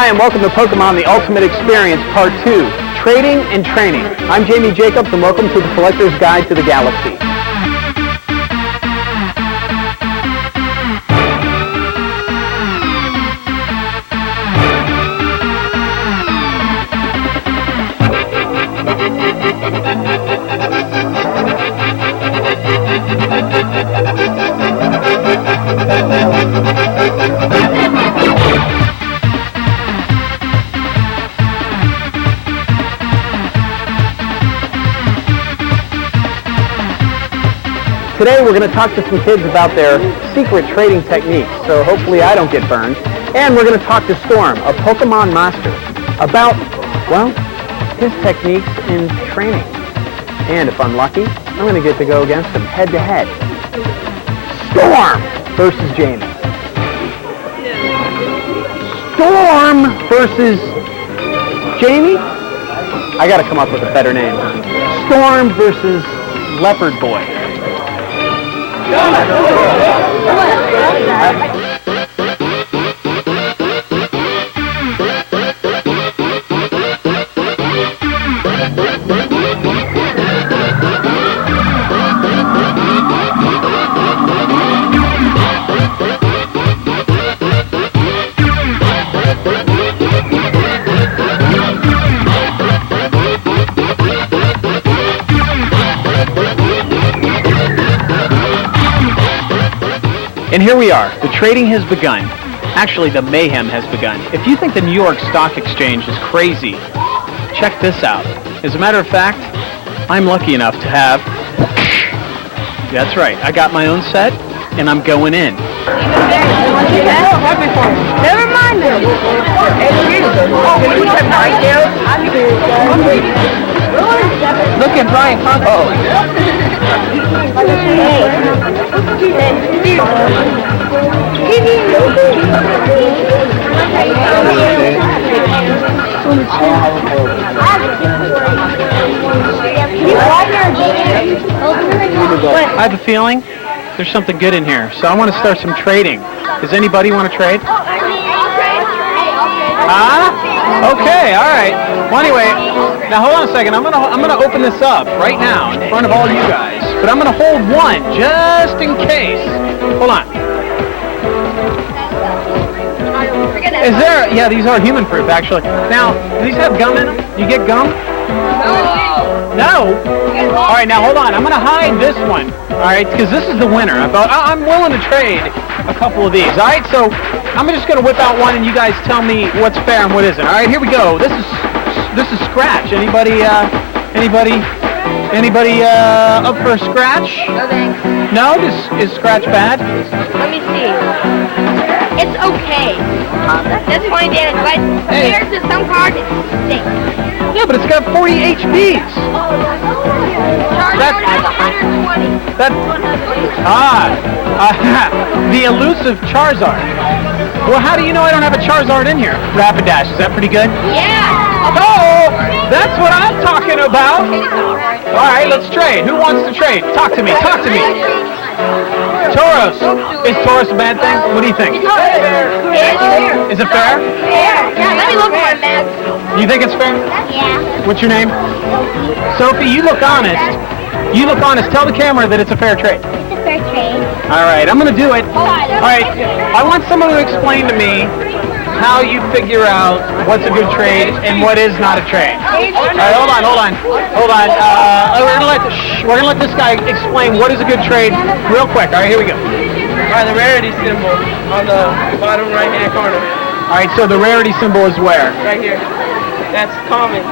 Hi, and welcome to Pokemon The Ultimate Experience Part 2, Trading and Training. I'm Jamie Jacobs, and welcome to the Collector's Guide to the Galaxy. Today we're going to talk to some kids about their secret trading techniques, so hopefully I don't get burned. And we're going to talk to Storm, a Pokemon master, about, well, his techniques in training. And if I'm lucky, I'm going to get to go against him head to head. Storm versus Jamie. Storm versus Jamie? I got to come up with a better name. Storm versus Leopard Boy. And here we are. The trading has begun. Actually, the mayhem has begun. If you think the New York Stock Exchange is crazy, check this out. As a matter of fact, I'm lucky enough to have... That's right. I got my own set, and I'm going in. Never mind them. Look at Brian Conco. I have a feeling there's something good in here, so I want to start some trading. Does anybody want to trade? Okay, all right. Well, anyway, now hold on a second. I'm gonna open this up right now in front of all you guys, but I'm gonna hold one just in case. Hold on. Is there? Yeah, these are human-proof actually. Now, do these have gum in them? You get gum? No. All right, now hold on. I'm gonna hide this one. All right, because this is the winner. I'm willing to trade a couple of these. All right, so I'm just gonna whip out one, and you guys tell me what's fair and what isn't. All right, here we go. This is Scratch. Anybody up for a Scratch? No thanks. No? Is Scratch bad? Let me see. It's okay. That's 20 damage, but compared to some cards, it stinks. Yeah, but it's got 40 HPs. Charizard has 120. The elusive Charizard. Well, how do you know I don't have a Charizard in here? Rapidash, is that pretty good? Yeah. Oh, that's what I'm talking about. All right, let's trade. Who wants to trade? Talk to me. Talk to me. Tauros. Is Tauros a bad thing? What do you think? Is it fair? Yeah, let me look for it, man. You think it's fair? Yeah. What's your name? Sophie, you look honest. You look honest. Tell the camera that it's a fair trade. It's a fair trade. All right, I'm going to do it. All right, I want someone to explain to me how you figure out what's a good trade and what is not a trade. All right, hold on. We're gonna let this guy explain what is a good trade real quick. All right, here we go. All right, the rarity symbol on the bottom right-hand corner. All right, so the rarity symbol is where? Right here. That's common.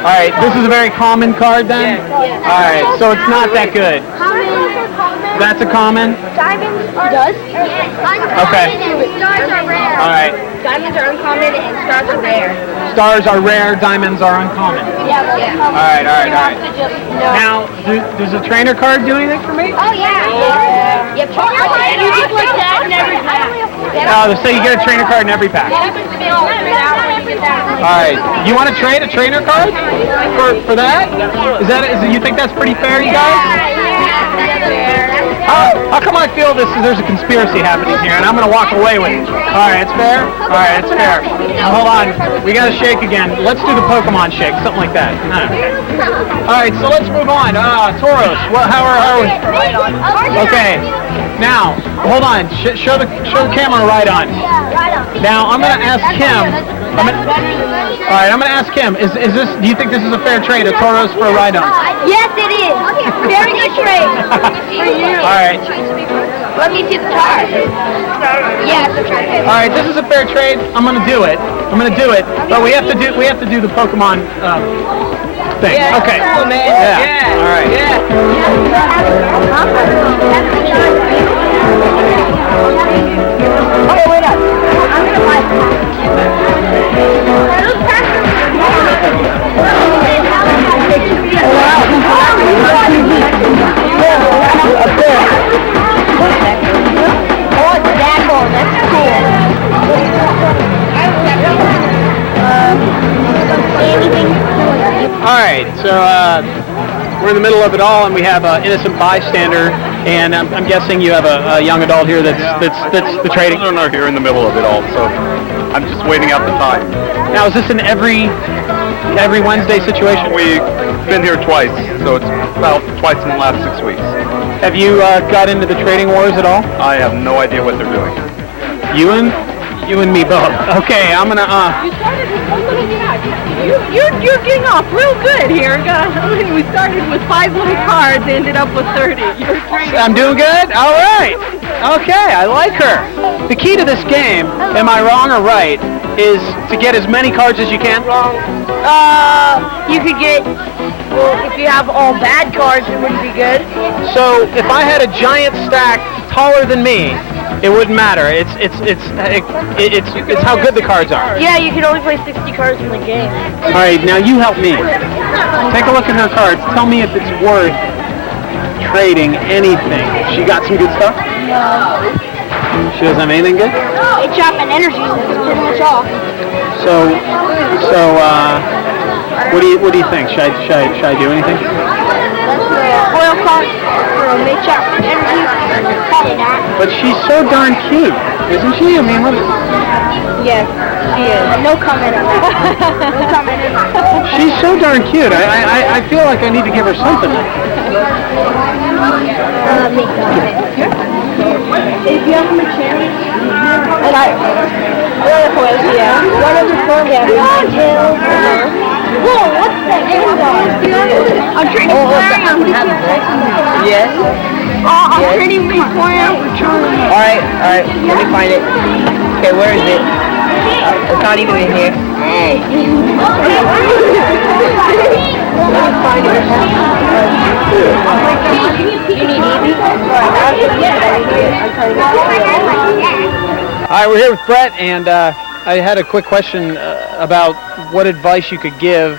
All right, this is a very common card then? Yeah. All right, so it's not that good. That's a common? Diamonds are... Okay. Stars are rare. All right. Diamonds are uncommon and stars are rare. Stars are rare, diamonds are uncommon. Yeah. All right. You have to just know. Now, does a trainer card do anything for me? Oh, yeah. You just like that in every pack. So you get a trainer card in every pack. All right. You want to trade a trainer card for that? You think that's pretty fair, you guys? How come I feel there's a conspiracy happening here, and I'm going to walk away with it? All right, it's fair? All right, it's fair. Now, hold on. We got to shake again. Let's do the Pokemon shake, something like that. All right, so let's move on. Tauros, how are we? Okay. Now, hold on. Show the camera right on. Now, I'm going to ask Kim. All right, I'm going to ask Kim. Do you think this is a fair trade, a Tauros for a Rhydon? Yes, it is. Very good trade. For you. All right. Let me see the card. Yeah, it's a trade. All right, this is a fair trade. I'm going to do it. But we have to do the Pokemon thing. Yeah, okay. Cool, man. Yeah. All right. Yeah. Oh, wait up. I'm going to buy All right, so we're in the middle of it all, and we have an innocent bystander, and I'm guessing you have a young adult here that's the trading. Children are here in the middle of it all, so I'm just waiting out the time. Now, is this an every Wednesday situation? We've been here twice, so it's about twice in the last 6 weeks. Have you got into the trading wars at all? I have no idea what they're doing. You and me both. Okay, I'm gonna. You started with you're getting off real good here. We started with 5 little cards, ended up with 30. You're trading. I'm doing good? All right. Okay, I like her. The key to this game, am I wrong or right, is to get as many cards as you can? You could get, well, if you have all bad cards, it wouldn't be good. So if I had a giant stack taller than me, it wouldn't matter. It's how good the cards are. Yeah, you can only play 60 cards in the game. All right, now you help me. Take a look at her cards. Tell me if it's worth trading anything. She got some good stuff? No. She doesn't have anything good? It's dropping energy. It's pretty much all. So, what do you think? Should I do anything? Foil card for a mid-chop energy. Probably not. But she's so darn cute, isn't she? I mean, what? Yes, she is. No comment on that. No comment on that. She's so darn cute. I feel like I need to give her something. If you have a chance, and what other foils do you have? What other foils do you have? Whoa, what's that? I'm trading Yes. I'm trading Victoria for Charlie. All right. Let me find it. Okay, where is it? It's not even in here. Hey. All right, we're here with Brett, and I had a quick question about what advice you could give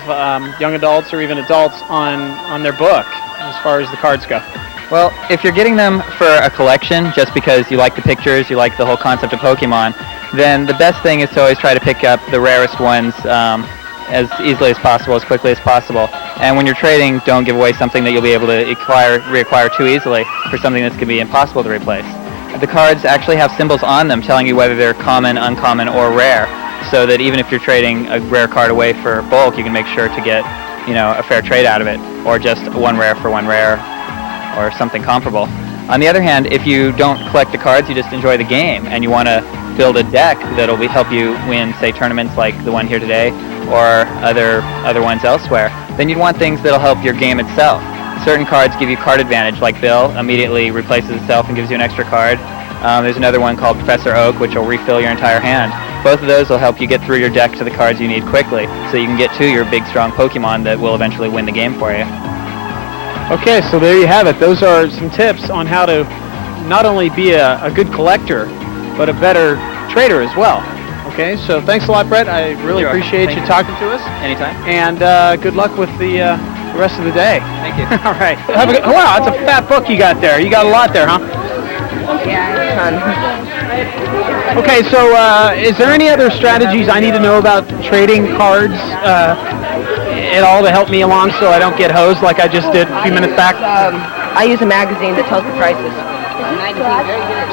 young adults or even adults on their book as far as the cards go. Well, if you're getting them for a collection just because you like the pictures, you like the whole concept of Pokemon, then the best thing is to always try to pick up the rarest ones as easily as possible, as quickly as possible. And when you're trading, don't give away something that you'll be able to reacquire too easily for something that's going to be impossible to replace. The cards actually have symbols on them telling you whether they're common, uncommon, or rare, so that even if you're trading a rare card away for bulk, you can make sure to get, a fair trade out of it, or just one rare for one rare, or something comparable. On the other hand, if you don't collect the cards, you just enjoy the game, and you want to build a deck that'll help you win, say, tournaments like the one here today, or other ones elsewhere, then you'd want things that'll help your game itself. Certain cards give you card advantage, like Bill immediately replaces itself and gives you an extra card. There's another one called Professor Oak, which will refill your entire hand. Both of those will help you get through your deck to the cards you need quickly, so you can get to your big, strong Pokemon that will eventually win the game for you. Okay, so there you have it. Those are some tips on how to not only be a good collector, but a better trader as well. Okay, so thanks a lot, Brett. I really appreciate you talking to us. Anytime. And good luck with the rest of the day. Thank you. All right. Have a good, wow, that's a fat book you got there. You got a lot there, huh? Yeah, Okay, so is there any other strategies I need to know about trading cards at all to help me along so I don't get hosed like I just did a few minutes back? I use a magazine that tells the prices.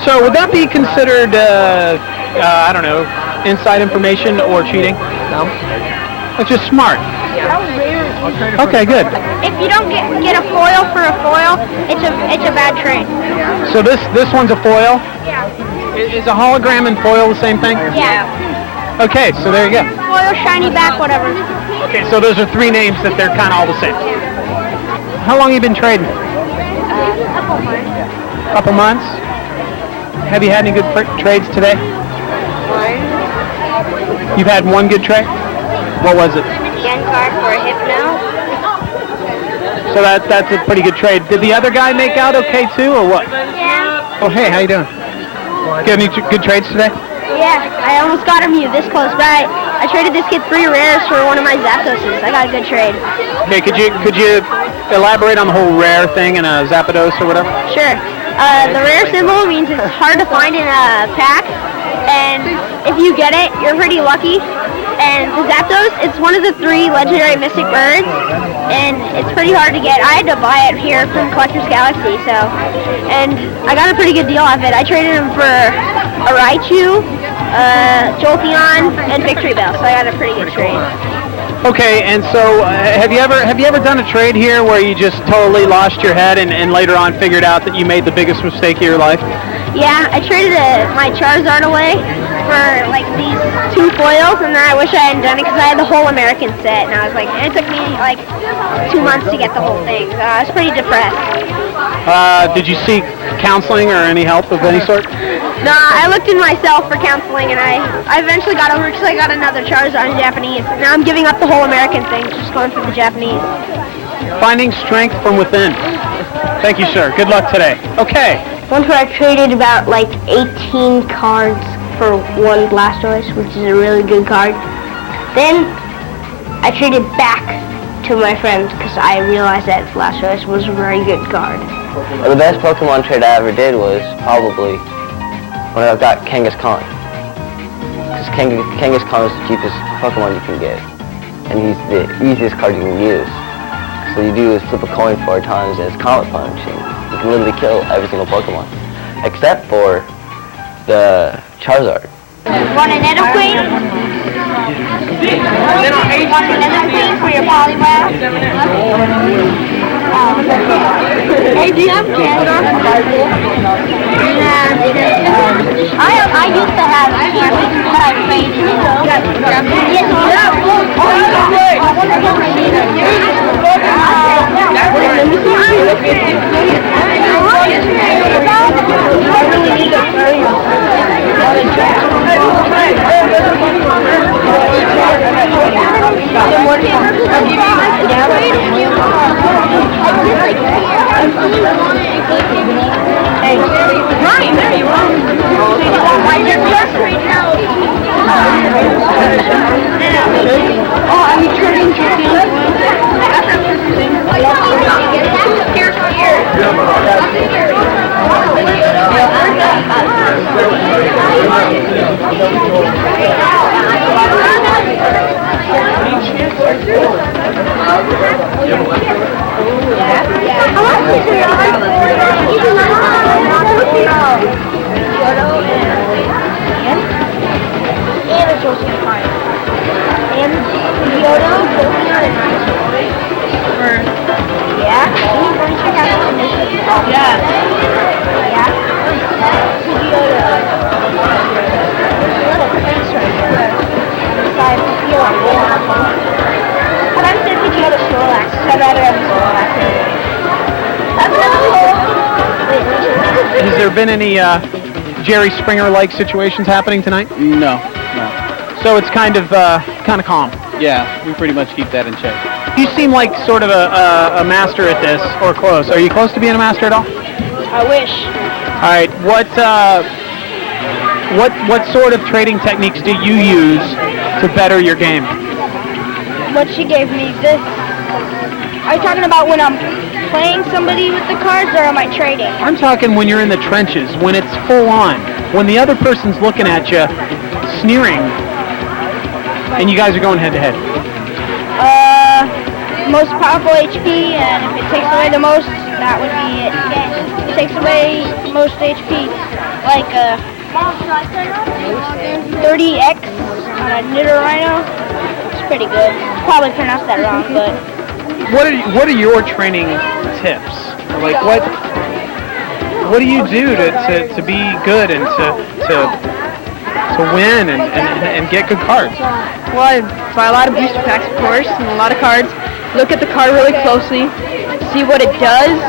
So would that be considered, I don't know, inside information or cheating? No. That's just smart. Okay, good. If you don't get a foil for a foil, it's a bad trade. So this one's a foil? Yeah. Is a hologram and foil the same thing? Yeah. Okay, so there you go. Foil, shiny back, whatever. Okay, so those are three names that they're kind of all the same. How long have you been trading? Couple months. Have you had any good trades today? You've had one good trade? What was it? Yen card for a hypno. So that's a pretty good trade. Did the other guy make out okay too, or what? Yeah. Oh, hey, how you doing? Got any good trades today? Yeah, I almost got him this close, but I traded this kid 3 rares for one of my Zapdoses. I got a good trade. Okay, could you elaborate on the whole rare thing in a Zapdos or whatever? Sure. The rare symbol means it's hard to find in a pack, and if you get it, you're pretty lucky. And the Zapdos, it's one of the 3 legendary mystic birds, and it's pretty hard to get. I had to buy it here from Collector's Galaxy, and I got a pretty good deal off it. I traded him for a Raichu, Jolteon, and Victory Bell, so I got a pretty good trade. Okay, and so have you ever done a trade here where you just totally lost your head and later on figured out that you made the biggest mistake of your life? Yeah, I traded my Charizard away for like these 2 foils, and then I wish I hadn't done it because I had the whole American set, and I was like, and it took me like 2 months to get the whole thing. So I was pretty depressed. Did you seek counseling or any help of any sort? No, I looked in myself for counseling, and I eventually got over it because I got another Charizard in Japanese. Now I'm giving up the whole American thing, just going for the Japanese. Finding strength from within. Thank you, sir. Good luck today. Okay. Once where I traded about like 18 cards for one Blastoise, which is a really good card. Then I traded back to my friend because I realized that Blastoise was a very good card. Well, the best Pokemon trade I ever did was probably when I got Kangaskhan. Because Kangaskhan is the cheapest Pokemon you can get. And he's the easiest card you can use. So you do is flip a coin 4 times and it's Comet Punch. And you can literally kill every single Pokemon. Except for the Charizard. Want an Nidoqueen? Want an Nidoqueen for your Poliwrath? Hey, do you have Canada? I used to have Canada, but I traded it. Yes, Hey, Ryan, there you are. Oh, are you trading Has there been any Jerry Springer-like situations happening tonight? No. So it's kind of calm. Yeah, we pretty much keep that in check. You seem like sort of a master at this, or close. Are you close to being a master at all? I wish. All right. What sort of trading techniques do you use to better your game? What she gave me, this. Are you talking about when I'm playing somebody with the cards, or am I trading? I'm talking when you're in the trenches, when it's full on, when the other person's looking at you, sneering, and you guys are going head to head. Most powerful HP, and if it takes away the most that would be it. It takes away most HP. Like 30x on a knitter rhino. It's pretty good. Probably pronounced that wrong, but What are your training tips? Like what do you do to be good and to win and get good cards? Well, I buy a lot of booster packs, of course, and a lot of cards. Look at the card really closely, see what it does,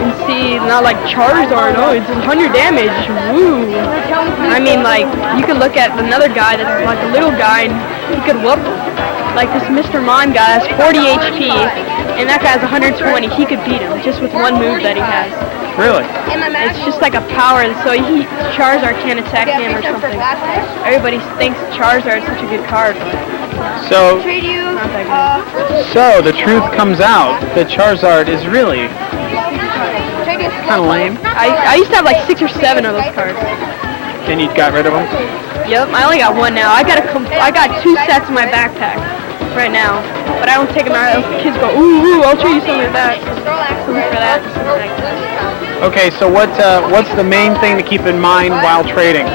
and see, not like Charizard, oh, it's 100 damage, woo. I mean, like, you could look at another guy that's like a little guy, and he could whoop, like this Mr. Mime guy has 40 HP, and that guy has 120. He could beat him just with one move that he has. Really? It's just like a power, so Charizard can't attack him or something. Everybody thinks Charizard is such a good card. So, Not that so the truth comes out that Charizard is really kind of lame. good. I used to have like 6 or 7 of those cards. And you got rid of them? Yep, I only got one now. I got 2 sets in my backpack right now, but I don't take them out. Else kids go, ooh, I'll show you something like that. Something for that. Okay, so what's the main thing to keep in mind while trading?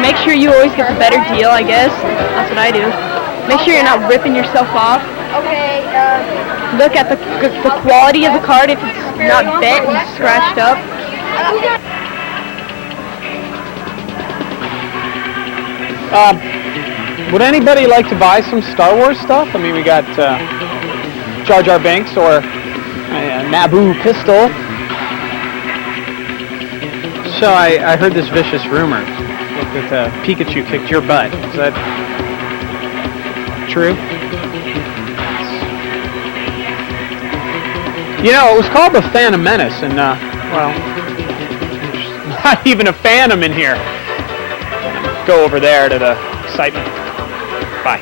Make sure you always get the better deal, I guess. That's what I do. Make sure you're not ripping yourself off. Look at the quality of the card if it's not bent and scratched up. Would anybody like to buy some Star Wars stuff? I mean, we got Jar Jar Binks or Naboo pistol. So I heard this vicious rumor that Pikachu kicked your butt. Is that true? You know, it was called the Phantom Menace, and well, there's not even a Phantom in here. Go over there to the excitement. Bye.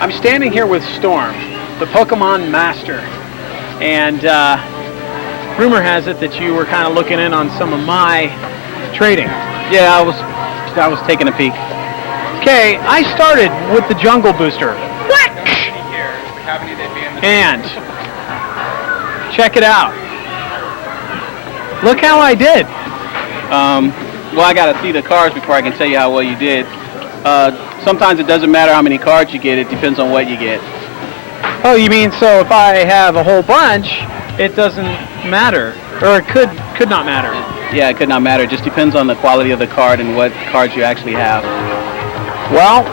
I'm standing here with Storm, the Pokemon Master, and rumor has it that you were kind of looking in on some of my trading. Yeah, I was taking a peek. Okay, I started with the Jungle Booster. And check it out. Look how I did. Well, I got to see the cards before I can tell you how well you did. Sometimes it doesn't matter how many cards you get. It depends on what you get. Oh, you mean so if I have a whole bunch, it doesn't matter, or it could not matter? Yeah, it could not matter. It just depends on the quality of the card and what cards you actually have. Well,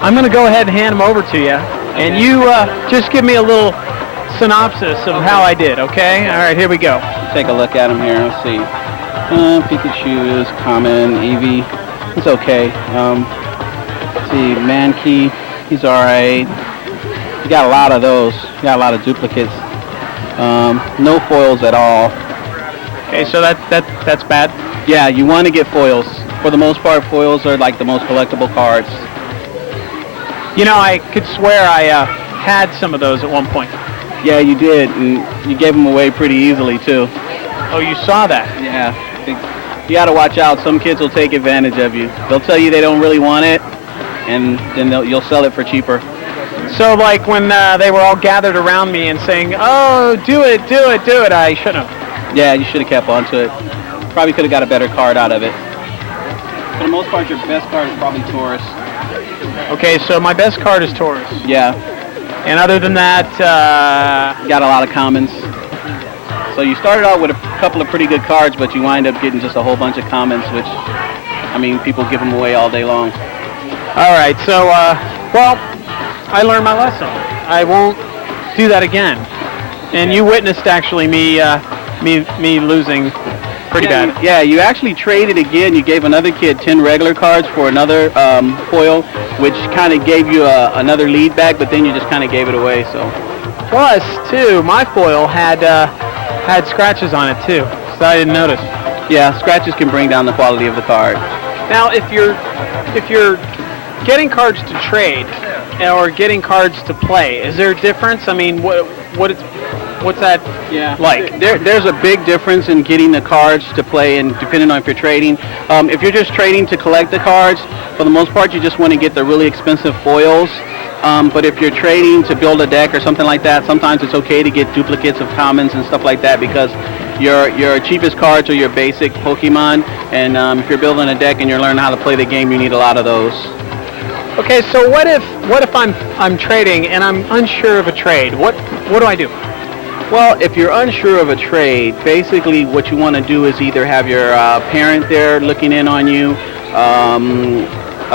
I'm going to go ahead and hand them over to you, and you just give me a little synopsis of how I did, okay? All right, here we go. Take a look at them here. Let's see. Pikachu is common. Eevee, it's okay. Let's see. Mankey, he's all right. You got a lot of those. You got a lot of duplicates. No foils at all. Okay, so that's bad. Yeah, you want to get foils. For the most part, foils are like the most collectible cards. You know, I could swear I had some of those at one point. Yeah, you did, and you gave them away pretty easily too. Oh, you saw that? Yeah, you got to watch out. Some kids will take advantage of you. They'll tell you they don't really want it, and then you'll sell it for cheaper. So, like when they were all gathered around me and saying, "Oh, do it," I shouldn't have. Yeah, you should have kept on to it. Probably could have got a better card out of it. For the most part, your best card is probably Taurus. Okay, so my best card is Taurus. Yeah. And other than that, you got a lot of commons. So you started out with a couple of pretty good cards, but you wind up getting just a whole bunch of commons, which, I mean, people give them away all day long. All right, so, well, I learned my lesson. I won't do that again. And you witnessed, actually, me losing pretty bad. Yeah, you actually traded again. You gave another kid 10 regular cards for another foil, which kind of gave you another lead back, but then you just kind of gave it away. So. Plus, too, my foil had scratches on it too, so I didn't notice. Yeah, scratches can bring down the quality of the card. Now, if you're getting cards to trade or getting cards to play, is there a difference? I mean, what's that like? There's a big difference in getting the cards to play, and depending on if you're trading. If you're just trading to collect the cards, for the most part, you just want to get the really expensive foils. But if you're trading to build a deck or something like that, sometimes it's okay to get duplicates of commons and stuff like that, because your cheapest cards are your basic Pokemon, and if you're building a deck and you're learning how to play the game, you need a lot of those. Okay, so what if I'm trading and I'm unsure of a trade? What do I do? Well, if you're unsure of a trade, basically what you want to do is either have your parent there looking in on you,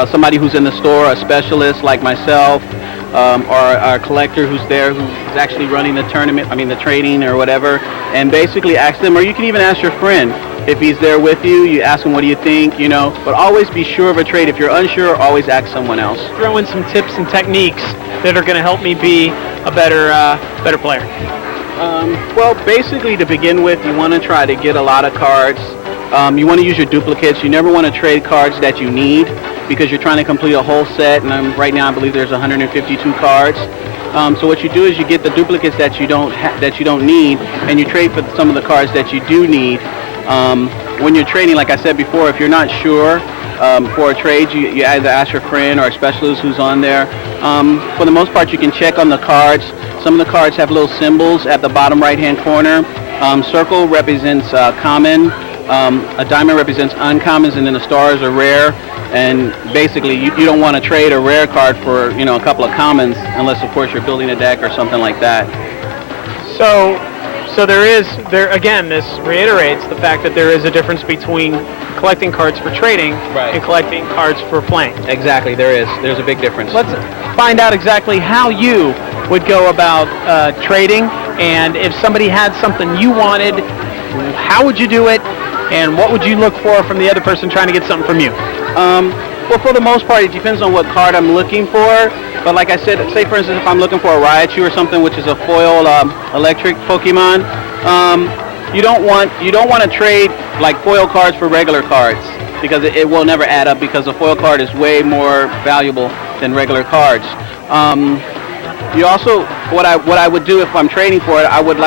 somebody who's in the store, a specialist like myself, or a collector who's there who's actually running the tournament, the trading or whatever, and basically ask them, or you can even ask your friend. If he's there with you, you ask him, what do you think, but always be sure of a trade. If you're unsure, always ask someone else. Throw in some tips and techniques that are going to help me be a better player. Well, basically to begin with, you want to try to get a lot of cards. You want to use your duplicates. You never want to trade cards that you need, because you're trying to complete a whole set, and right now I believe there's 152 cards. So what you do is you get the duplicates that you don't need, and you trade for some of the cards that you do need. When you're trading, like I said before, if you're not sure for a trade, you either ask your friend or a specialist who's on there. For the most part, you can check on the cards. Some of the cards have little symbols at the bottom right-hand corner. Circle represents common, a diamond represents uncommons, and then the stars are rare. And basically, you don't want to trade a rare card for a couple of commons, unless of course you're building a deck or something like that. So there again, this reiterates the fact that there is a difference between collecting cards for trading and collecting cards for playing. Exactly, there's a big difference. Let's find out exactly how you would go about trading, and if somebody had something you wanted, how would you do it, and what would you look for from the other person trying to get something from you? Well, for the most part, it depends on what card I'm looking for. But like I said, say for instance, if I'm looking for a Raichu or something, which is a foil electric Pokemon, you don't want to trade like foil cards for regular cards, because it will never add up, because a foil card is way more valuable than regular cards. You also, what I would do if I'm trading for it, I would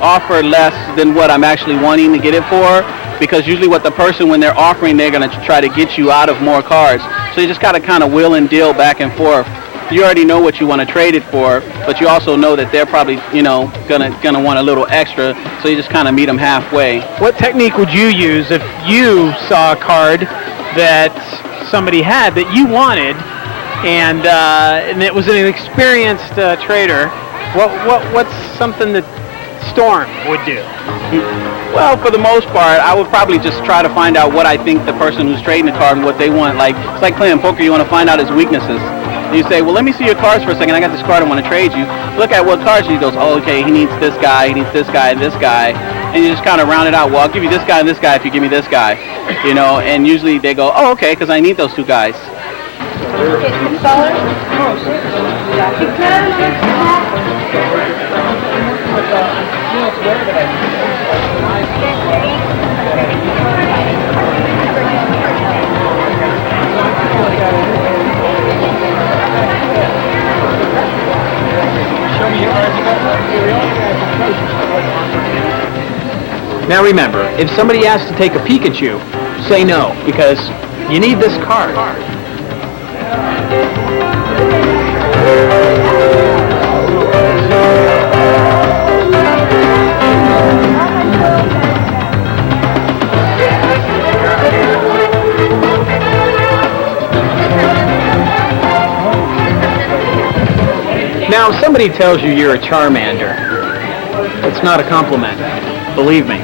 offer less than what I'm actually wanting to get it for, because usually what the person, when they're offering, they're going to try to get you out of more cards. So you just got to kind of wheel and deal back and forth. You already know what you want to trade it for, but you also know that they're probably, gonna want a little extra, so you just kind of meet them halfway. What technique would you use if you saw a card that somebody had that you wanted, and it was an experienced trader? What's something that Storm would do? Well, for the most part, I would probably just try to find out what I think the person who's trading the card and what they want. It's like playing poker. You want to find out his weaknesses. You say, well, let me see your cards for a second. I got this card I want to trade you. Look at what cards. He goes, oh, okay, he needs this guy, he needs this guy, and this guy. And you just kind of round it out. Well, I'll give you this guy and this guy if you give me this guy. And usually they go, oh, okay, because I need those two guys. Now remember, if somebody asks to take a Pikachu, say no, because you need this card. Now, if somebody tells you you're a Charmander, it's not a compliment. Believe me.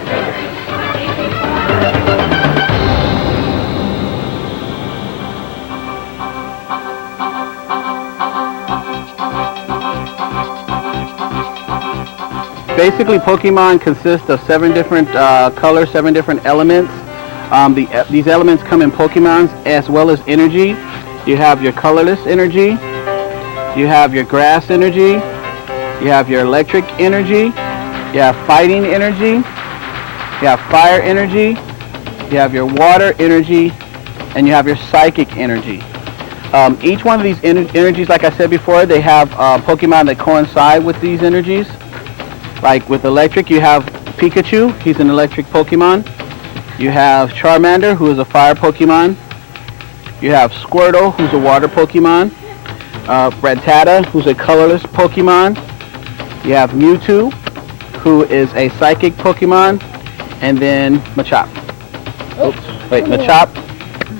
Basically, Pokemon consists of 7 different colors, 7 different elements. These elements come in Pokemons as well as energy. You have your colorless energy, you have your grass energy, you have your electric energy, you have fighting energy, you have fire energy, you have your water energy, and you have your psychic energy. Each one of these energies, like I said before, they have Pokemon that coincide with these energies. Like with electric, you have Pikachu, he's an electric Pokemon. You have Charmander, who is a fire Pokemon. You have Squirtle, who's a water Pokemon. Rattata, who's a colorless Pokemon. You have Mewtwo, who is a psychic Pokemon, and then Machop. Oops, wait, Machop,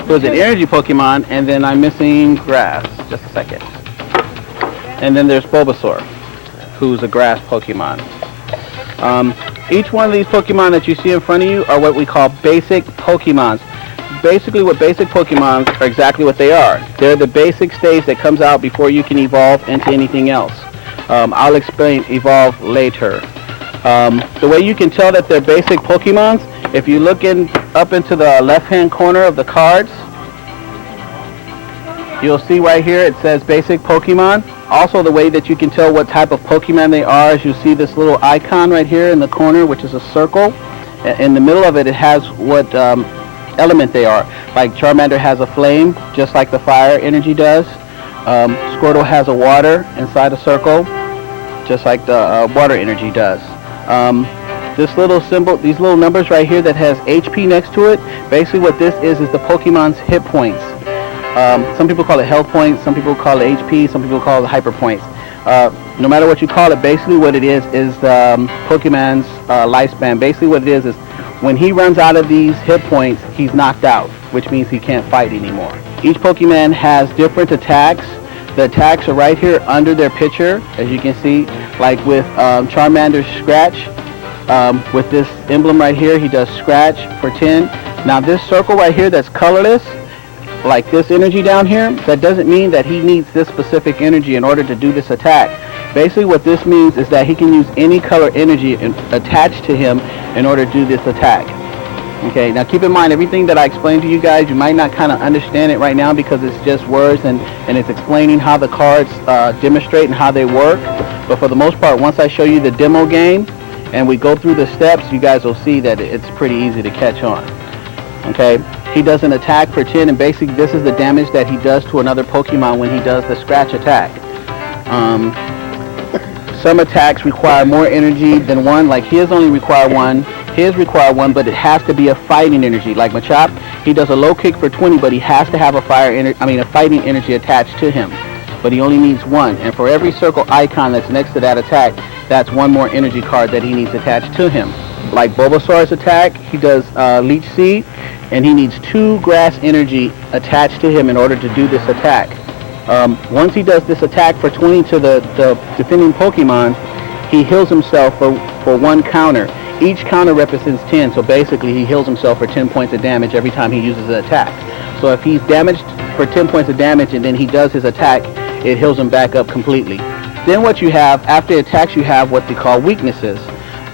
who is an energy Pokemon, and then I'm missing Grass. Just a second. And then there's Bulbasaur, who's a grass Pokemon. Each one of these Pokemon that you see in front of you are what we call basic Pokemons. Basically, what basic Pokemon are exactly what they are. They're the basic stage that comes out before you can evolve into anything else. I'll explain evolve later. The way you can tell that they're basic Pokemons, if you look up into the left-hand corner of the cards, you'll see right here it says basic Pokemon. Also, the way that you can tell what type of Pokemon they are is you see this little icon right here in the corner, which is a circle. In the middle of it, it has what element they are. Like Charmander has a flame, just like the fire energy does. Squirtle has a water inside a circle, just like the water energy does. This little symbol, these little numbers right here that has HP next to it, basically what this is the Pokemon's hit points. Some people call it health points, some people call it HP, some people call it hyper points. No matter what you call it, basically what it is Pokemon's lifespan. Basically what it is when he runs out of these hit points, he's knocked out, which means he can't fight anymore. Each Pokemon has different attacks. The attacks are right here under their picture, as you can see, like with Charmander's Scratch. With this emblem right here, he does Scratch for 10. Now this circle right here that's colorless, like this energy down here, that doesn't mean that he needs this specific energy in order to do this attack. Basically what this means is that he can use any color energy attached to him in order to do this attack. Okay, now keep in mind everything that I explained to you guys, you might not kind of understand it right now because it's just words and it's explaining how the cards demonstrate and how they work. But for the most part, once I show you the demo game and we go through the steps, you guys will see that it's pretty easy to catch on. Okay, he does an attack for 10, and basically this is the damage that he does to another Pokemon when he does the Scratch attack. Some attacks require more energy than one, like his only require one. His require one, but it has to be a fighting energy. Like Machop, he does a low kick for 20, but he has to have a fighting energy attached to him. But he only needs one, and for every circle icon that's next to that attack, that's one more energy card that he needs attached to him. Like Bulbasaur's attack, he does Leech Seed, and he needs 2 grass energy attached to him in order to do this attack. Once he does this attack for 20 to the defending Pokemon, he heals himself for 1 counter. Each counter represents 10, so basically he heals himself for 10 points of damage every time he uses an attack. So if he's damaged for 10 points of damage and then he does his attack, it heals him back up completely. Then what you have, after attacks, you have what they call weaknesses.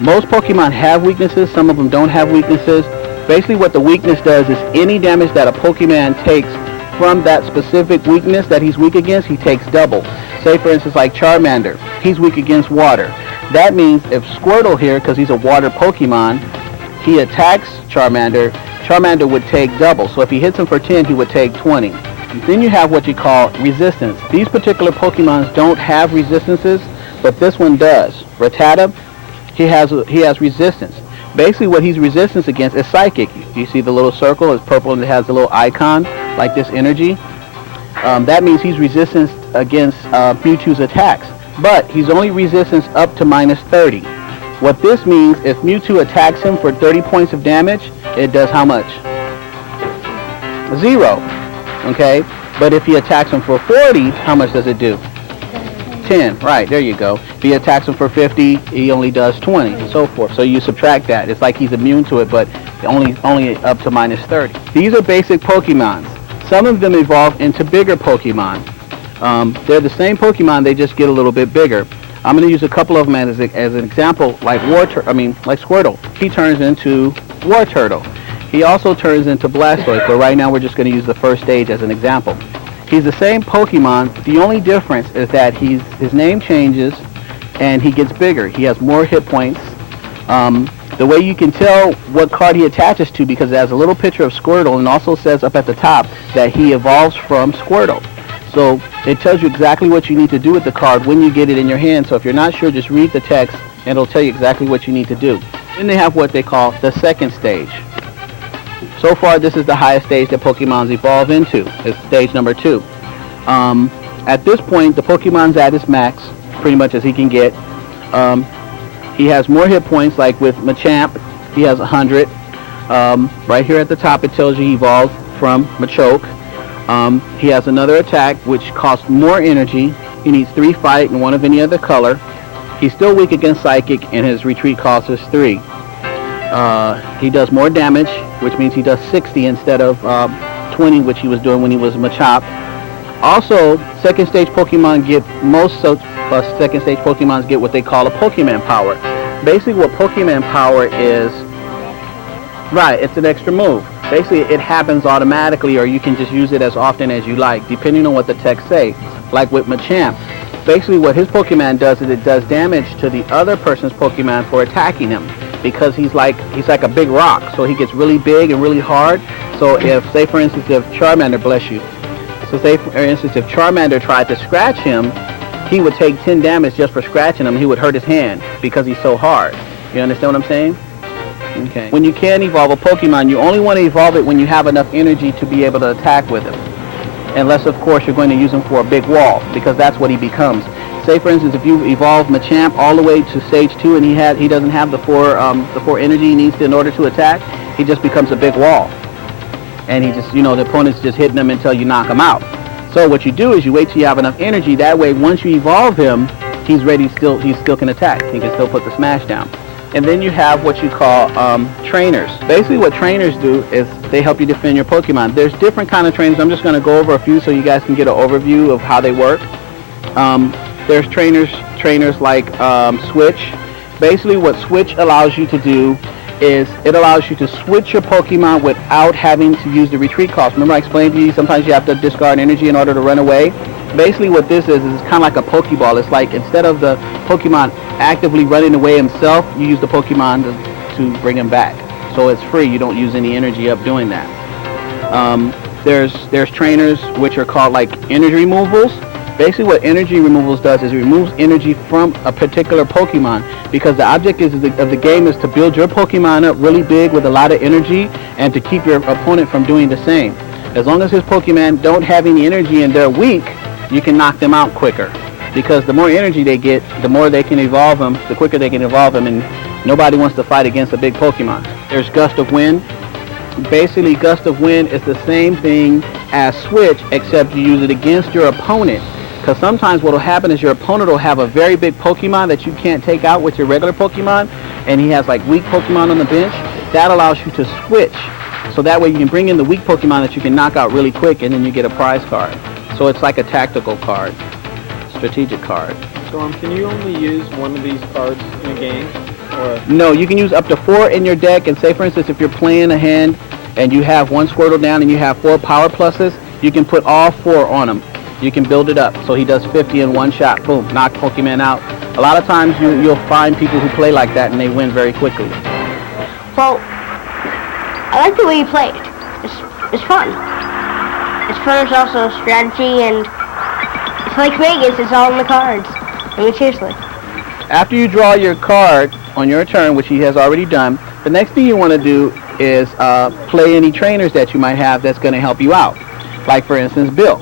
Most Pokemon have weaknesses, some of them don't have weaknesses. Basically what the weakness does is any damage that a Pokemon takes from that specific weakness that he's weak against, he takes double. Say for instance like Charmander, he's weak against water. That means if Squirtle here, because he's a water Pokemon, he attacks Charmander, Charmander would take double. So if he hits him for 10, he would take 20. Then you have what you call resistance. These particular Pokemons don't have resistances, but this one does. Rattata, he has resistance. Basically what he's resistance against is psychic. You see the little circle is purple and it has a little icon like this energy. That means he's resistance against Mewtwo's attacks. But he's only resistance up to -30. What this means, if Mewtwo attacks him for 30 points of damage, it does how much? 0. Okay? But if he attacks him for 40, how much does it do? 10. Right, there you go. If he attacks him for 50, he only does 20, and so forth. So you subtract that. It's like he's immune to it, but only up to -30. These are basic Pokemons. Some of them evolve into bigger Pokemon. They're the same Pokemon, they just get a little bit bigger. I'm going to use a couple of them as an example, like Squirtle. He turns into War Turtle. He also turns into Blastoise, but right now we're just going to use the first stage as an example. He's the same Pokemon. The only difference is that his name changes and he gets bigger. He has more hit points. The way you can tell what card he attaches to, because it has a little picture of Squirtle and also says up at the top that he evolves from Squirtle. So it tells you exactly what you need to do with the card when you get it in your hand. So if you're not sure, just read the text and it'll tell you exactly what you need to do. Then they have what they call the second stage. So far, this is the highest stage that Pokemons evolve into. It's stage number 2. At this point, the Pokemon's at his max, pretty much as he can get. He has more hit points, like with Machamp, he has 100. Right here at the top, it tells you he evolved from Machoke. He has another attack, which costs more energy. He needs 3 fight and 1 of any other color. He's still weak against Psychic, and his retreat cost is 3. He does more damage, which means he does 60 instead of 20, which he was doing when he was Machop. Also, second stage Pokemon get second stage Pokemons get what they call a Pokemon power. Basically, what Pokemon power is, right? It's an extra move. Basically, it happens automatically, or you can just use it as often as you like, depending on what the text say. Like with Machamp, basically what his Pokemon does is it does damage to the other person's Pokemon for attacking him, because he's like a big rock, so he gets really big and really hard. So if, say for instance, if Charmander, bless you, so say for instance if Charmander tried to scratch him, he would take 10 damage just for scratching him. He would hurt his hand because he's so hard. You understand what I'm saying? Okay. When you can evolve a Pokemon, you only want to evolve it when you have enough energy to be able to attack with him. Unless, of course, you're going to use him for a big wall, because that's what he becomes. Say, for instance, if you evolve Machamp all the way to stage 2 and he doesn't have the four energy he needs in order to attack, he just becomes a big wall. And he just, the opponent's just hitting him until you knock him out. So what you do is you wait till you have enough energy. That way, once you evolve him, he's ready. He still can attack. He can still put the smash down. And then you have what you call trainers. Basically, what trainers do is they help you defend your Pokemon. There's different kind of trainers. I'm just going to go over a few so you guys can get an overview of how they work. There's trainers like Switch. Basically, what Switch allows you to do is it allows you to switch your Pokemon without having to use the retreat cost. Remember I explained to you sometimes you have to discard energy in order to run away? Basically what this is it's kind of like a Pokeball. It's like instead of the Pokemon actively running away himself, you use the Pokemon to bring him back. So it's free. You don't use any energy up doing that. There's trainers which are called like energy removals. Basically what energy removals does is it removes energy from a particular Pokemon, because the object of the game is to build your Pokemon up really big with a lot of energy and to keep your opponent from doing the same. As long as his Pokemon don't have any energy and they're weak, you can knock them out quicker, because the more energy they get, the more they can evolve them, the quicker they can evolve them, and nobody wants to fight against a big Pokemon. There's Gust of Wind. Basically, Gust of Wind is the same thing as Switch, except you use it against your opponent. Because sometimes what will happen is your opponent will have a very big Pokemon that you can't take out with your regular Pokemon, and he has like weak Pokemon on the bench. That allows you to switch. So that way you can bring in the weak Pokemon that you can knock out really quick, and then you get a prize card. So it's like a tactical card, strategic card. So can you only use one of these cards in a game? Or? No, you can use up to 4 in your deck, and say for instance if you're playing a hand and you have 1 Squirtle down and you have 4 power pluses, you can put all 4 on him. You can build it up so he does 50 in one shot. Boom, knock Pokemon out. A lot of times you'll find people who play like that and they win very quickly. Well, I like the way you played. It's fun. It's fun. It's also strategy, and it's like Vegas. It's all in the cards. I mean, seriously. After you draw your card on your turn, which he has already done, the next thing you want to do is play any trainers that you might have that's going to help you out. Like, for instance, Bill.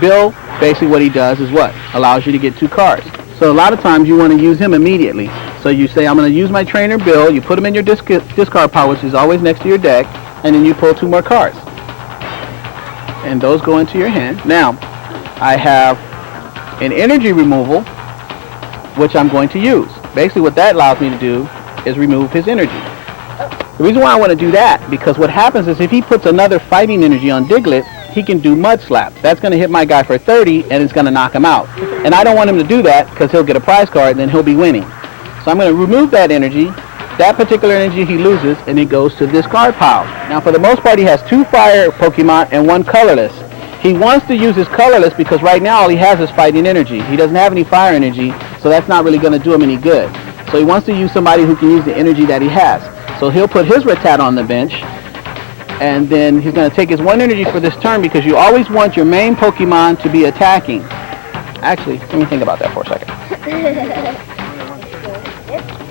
Bill, basically what he does is what? Allows you to get 2 cards. So a lot of times you want to use him immediately. So you say, I'm going to use my trainer Bill, you put him in your discard pile, which is always next to your deck, and then you pull 2 more cards. And those go into your hand. Now, I have an energy removal, which I'm going to use. Basically what that allows me to do is remove his energy. The reason why I want to do that, because what happens is if he puts another fighting energy on Diglett, he can do Mud Slap. That's going to hit my guy for 30, and it's going to knock him out. And I don't want him to do that, because he'll get a prize card, and then he'll be winning. So I'm going to remove that energy. That particular energy he loses, and it goes to this card pile. Now, for the most part, he has 2 fire Pokemon and 1 colorless. He wants to use his colorless because right now all he has is fighting energy. He doesn't have any fire energy, so that's not really going to do him any good. So he wants to use somebody who can use the energy that he has. So he'll put his Rattata on the bench, and then he's going to take his 1 energy for this turn, because you always want your main Pokemon to be attacking. Actually, let me think about that for a second.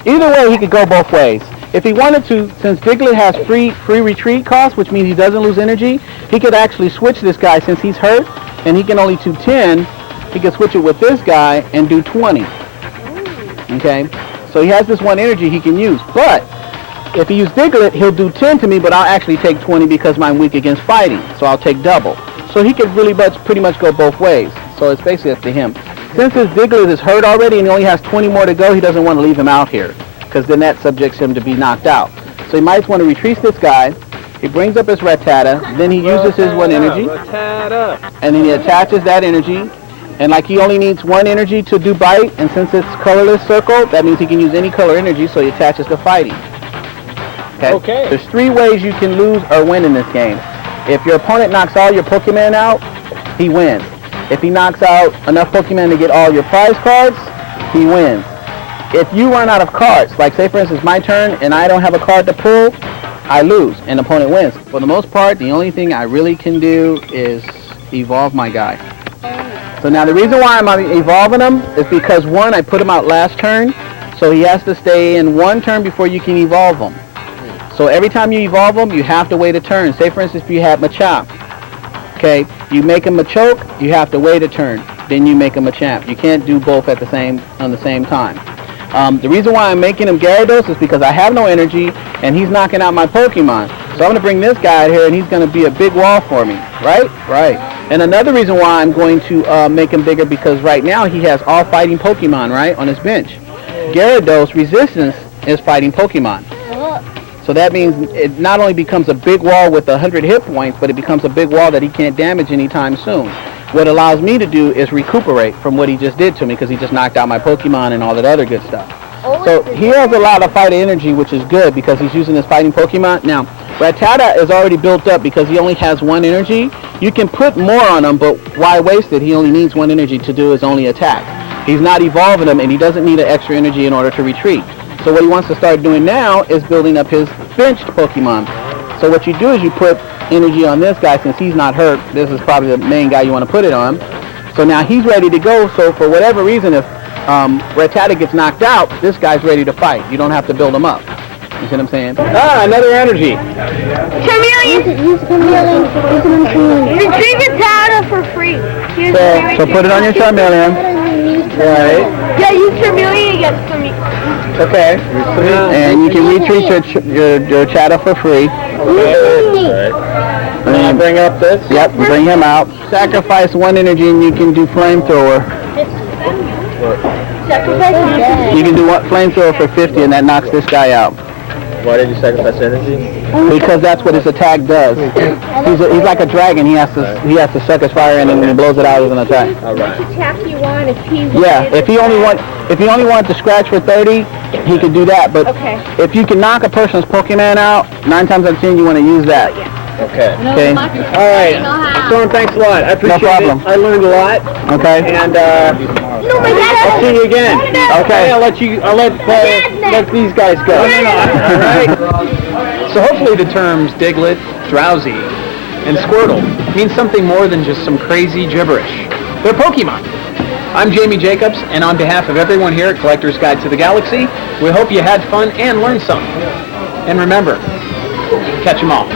Either way, he could go both ways. If he wanted to, since Diglett has free retreat cost, which means he doesn't lose energy, he could actually switch this guy since he's hurt, and he can only do 10. he can switch it with this guy and do 20. Okay? So he has this one energy he can use. But if he uses Diglett, he'll do 10 to me, but I'll actually take 20 because I'm weak against fighting. So I'll take double. So he could really pretty much go both ways. So it's basically up to him. Since his Diglett is hurt already and he only has 20 more to go, he doesn't want to leave him out here, because then that subjects him to be knocked out. So he might want to retreat this guy. He brings up his Rattata, then he uses his one energy, and then he attaches that energy. And like he only needs one energy to do bite, and since it's colorless circle, that means he can use any color energy, so he attaches to fighting. Okay. There's 3 ways you can lose or win in this game. If your opponent knocks all your Pokemon out, he wins. If he knocks out enough Pokemon to get all your prize cards, he wins. If you run out of cards, like say for instance my turn and I don't have a card to pull, I lose and the opponent wins. For the most part, the only thing I really can do is evolve my guy. So now the reason why I'm evolving him is because one, I put him out last turn, so he has to stay in 1 turn before you can evolve him. So every time you evolve him, you have to wait a turn. Say for instance if you had Machop, okay, you make him Machoke, you have to wait a turn, then you make him a champ. You can't do both at the same time. The reason why I'm making him Gyarados is because I have no energy and he's knocking out my Pokemon. So I'm going to bring this guy out here and he's going to be a big wall for me, right? Right. And another reason why I'm going to make him bigger, because right now he has all fighting Pokemon, right, on his bench. Gyarados resistance is fighting Pokemon. So that means it not only becomes a big wall with 100 hit points, but it becomes a big wall that he can't damage anytime soon. What allows me to do is recuperate from what he just did to me, because he just knocked out my Pokemon and all that other good stuff. So he has a lot of fighting energy, which is good because he's using his fighting Pokemon. Now, Rattata is already built up because he only has 1 energy. You can put more on him, but why waste it? He only needs 1 energy to do his only attack. He's not evolving him, and he doesn't need an extra energy in order to retreat. So what he wants to start doing now is building up his benched Pokemon. So what you do is you put energy on this guy. Since he's not hurt, this is probably the main guy you want to put it on. So now he's ready to go. So for whatever reason, if Rattata gets knocked out, this guy's ready to fight. You don't have to build him up. You see what I'm saying? Ah, another energy. Charmeleon! Use Charmeleon. Retrieve Rattata for free. So put it on your Charmeleon. Right. Yeah, use Charmeleon against me. Okay. And you can retreat your Rattata for free. And bring up this? Yep, bring him out. Sacrifice 1 energy and you can do flamethrower. You can do flamethrower for 50 and that knocks this guy out. Why did you sacrifice energy? Because that's what his attack does. He's like a dragon. He has to suck his fire in and he blows it out as an attack. All right. Which attack you want if he's if he only wanted to scratch for 30, he could do that. But if you can knock a person's Pokemon out, 9 times out of 10 you want to use that. Okay. Okay. All right. Storm, thanks a lot. I appreciate problem. it. I learned a lot. Okay. And I'll see you again. Okay. I'll let these guys go. All right. So hopefully the terms Diglett, Drowsy, and Squirtle mean something more than just some crazy gibberish. They're Pokemon. I'm Jamie Jacobs, and on behalf of everyone here at Collector's Guide to the Galaxy, we hope you had fun and learned something. And remember, catch 'em all.